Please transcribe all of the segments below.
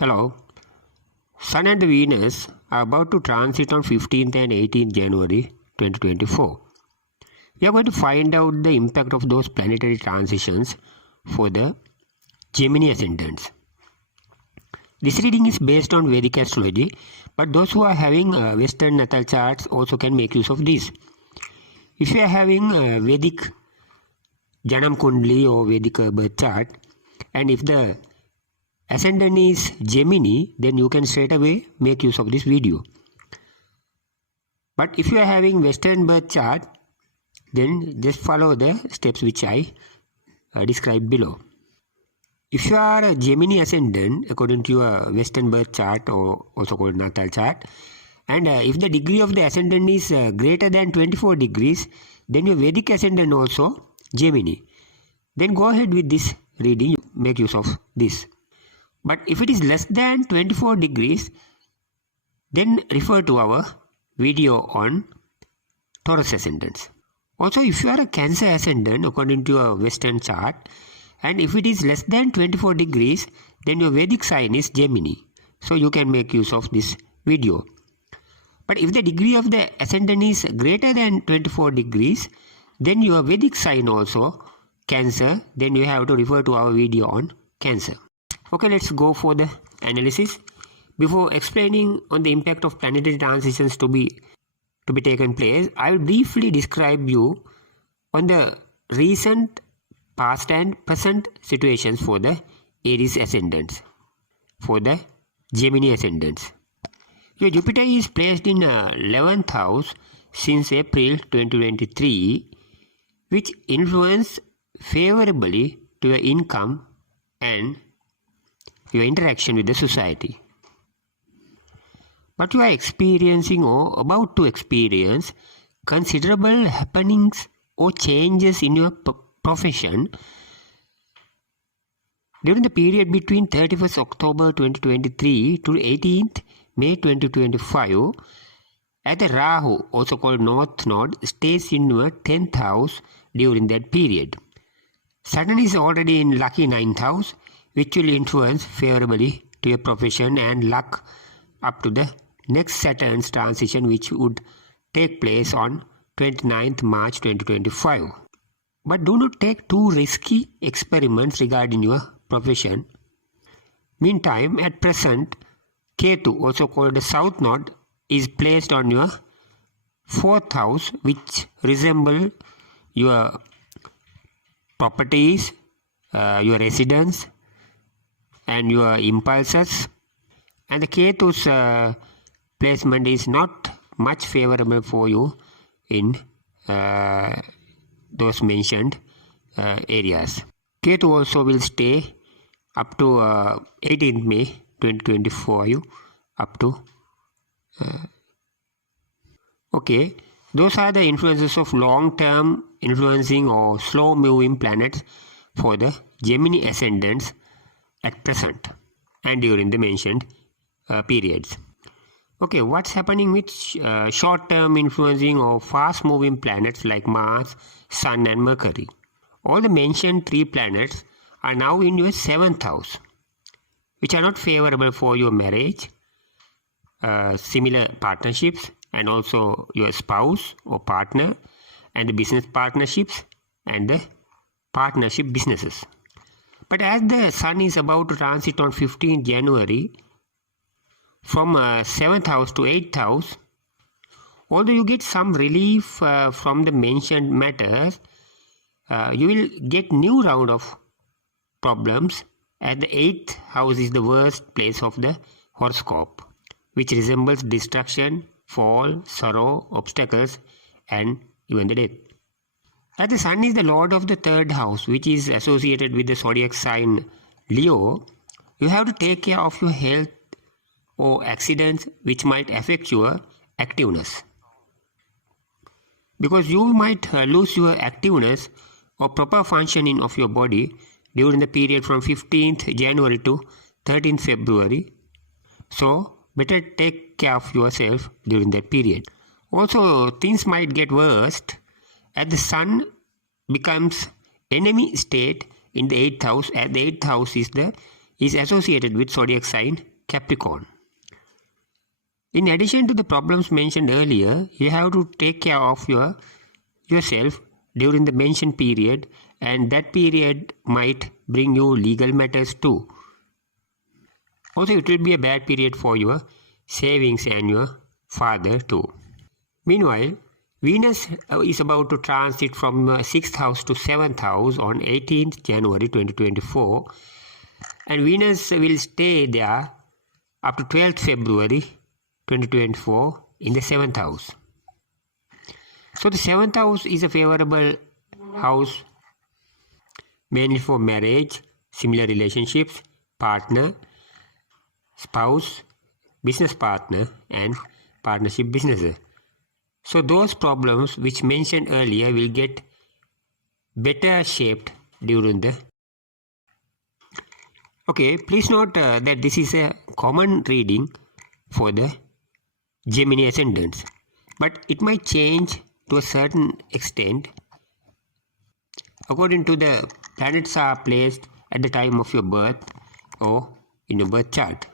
Hello. Sun and Venus are about to transit on 15th and 18th January 2024. We are going to find out the impact of those planetary transitions for the Gemini ascendants. This reading is based on Vedic astrology, but those who are having Western natal charts also can make use of this. If you are having Vedic Janam Kundli or Vedic birth chart, and if the ascendant is Gemini, then you can straight away make use of this video. But if you are having Western birth chart, then just follow the steps which I described below. If you are a Gemini ascendant according to your Western birth chart or also called natal chart, and if the degree of the ascendant is greater than 24 degrees, then your Vedic ascendant also Gemini. Then go ahead with this reading, make use of this. But if it is less than 24 degrees, then refer to our video on Taurus ascendants. Also, if you are a Cancer ascendant according to your Western chart, and if it is less than 24 degrees, then your Vedic sign is Gemini. So you can make use of this video. But if the degree of the ascendant is greater than 24 degrees, then your Vedic sign also Cancer, then you have to refer to our video on Cancer. Okay, let's go for the analysis. Before explaining on the impact of planetary transitions to be taken place, I will briefly describe you on the recent, past and present situations for the Aries ascendants, for the Gemini ascendants. Your Jupiter is placed in 11th house since April 2023, which influence favorably to your income and your interaction with the society. But you are experiencing or about to experience considerable happenings or changes in your profession during the period between 31st October 2023 to 18th May 2025, as the Rahu, also called North Node, stays in your 10th house during that period. Saturn is already in lucky 9th house, which will influence favorably to your profession and luck up to the next Saturn's transition, which would take place on 29th March 2025. But do not take too risky experiments regarding your profession. Meantime, at present, Ketu, also called the South Node, is placed on your 4th house, which resemble your properties, your residence, and your impulses. And the Ketu's placement is not much favorable for you in those mentioned areas. Ketu also will stay up to 18th May 2024 up to okay, those are the influences of long-term influencing or slow-moving planets for the Gemini ascendants at present and during the mentioned periods. Okay, what's happening with short-term influencing or fast-moving planets like Mars, Sun and Mercury? All the mentioned three planets are now in your 7th house, which are not favorable for your marriage, similar partnerships, and also your spouse or partner, and the business partnerships and the partnership businesses. But as the Sun is about to transit on 15th January from 7th house to 8th house, although you get some relief from the mentioned matters, you will get new round of problems, as the 8th house is the worst place of the horoscope, which resembles destruction, fall, sorrow, obstacles, and even the death. As the Sun is the lord of the 3rd house, which is associated with the zodiac sign Leo, you have to take care of your health or accidents which might affect your activeness. Because you might lose your activeness or proper functioning of your body during the period from 15th January to 13th February. So, better take care of yourself during that period. Also, things might get worse as the Sun becomes enemy state in the 8th house, as the 8th house is the is associated with zodiac sign Capricorn. In addition to the problems mentioned earlier, you have to take care of yourself during the mentioned period, and that period might bring you legal matters too. Also, it will be a bad period for your savings and your father too. Meanwhile, Venus is about to transit from 6th house to 7th house on 18th January 2024, and Venus will stay there up to 12th February 2024 in the 7th house. So the 7th house is a favorable house mainly for marriage, similar relationships, partner, spouse, business partner, and partnership businesses. So those problems which mentioned earlier will get better shaped during the... Okay, please note that this is a common reading for the Gemini ascendants, but it might change to a certain extent according to the planets are placed at the time of your birth or in your birth chart.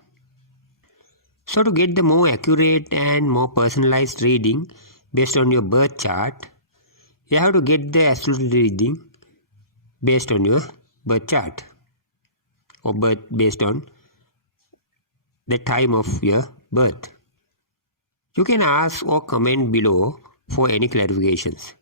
So to get the more accurate and more personalized reading based on your birth chart, you have to get the astrology reading based on your birth chart or based on the time of your birth. You can ask or comment below for any clarifications.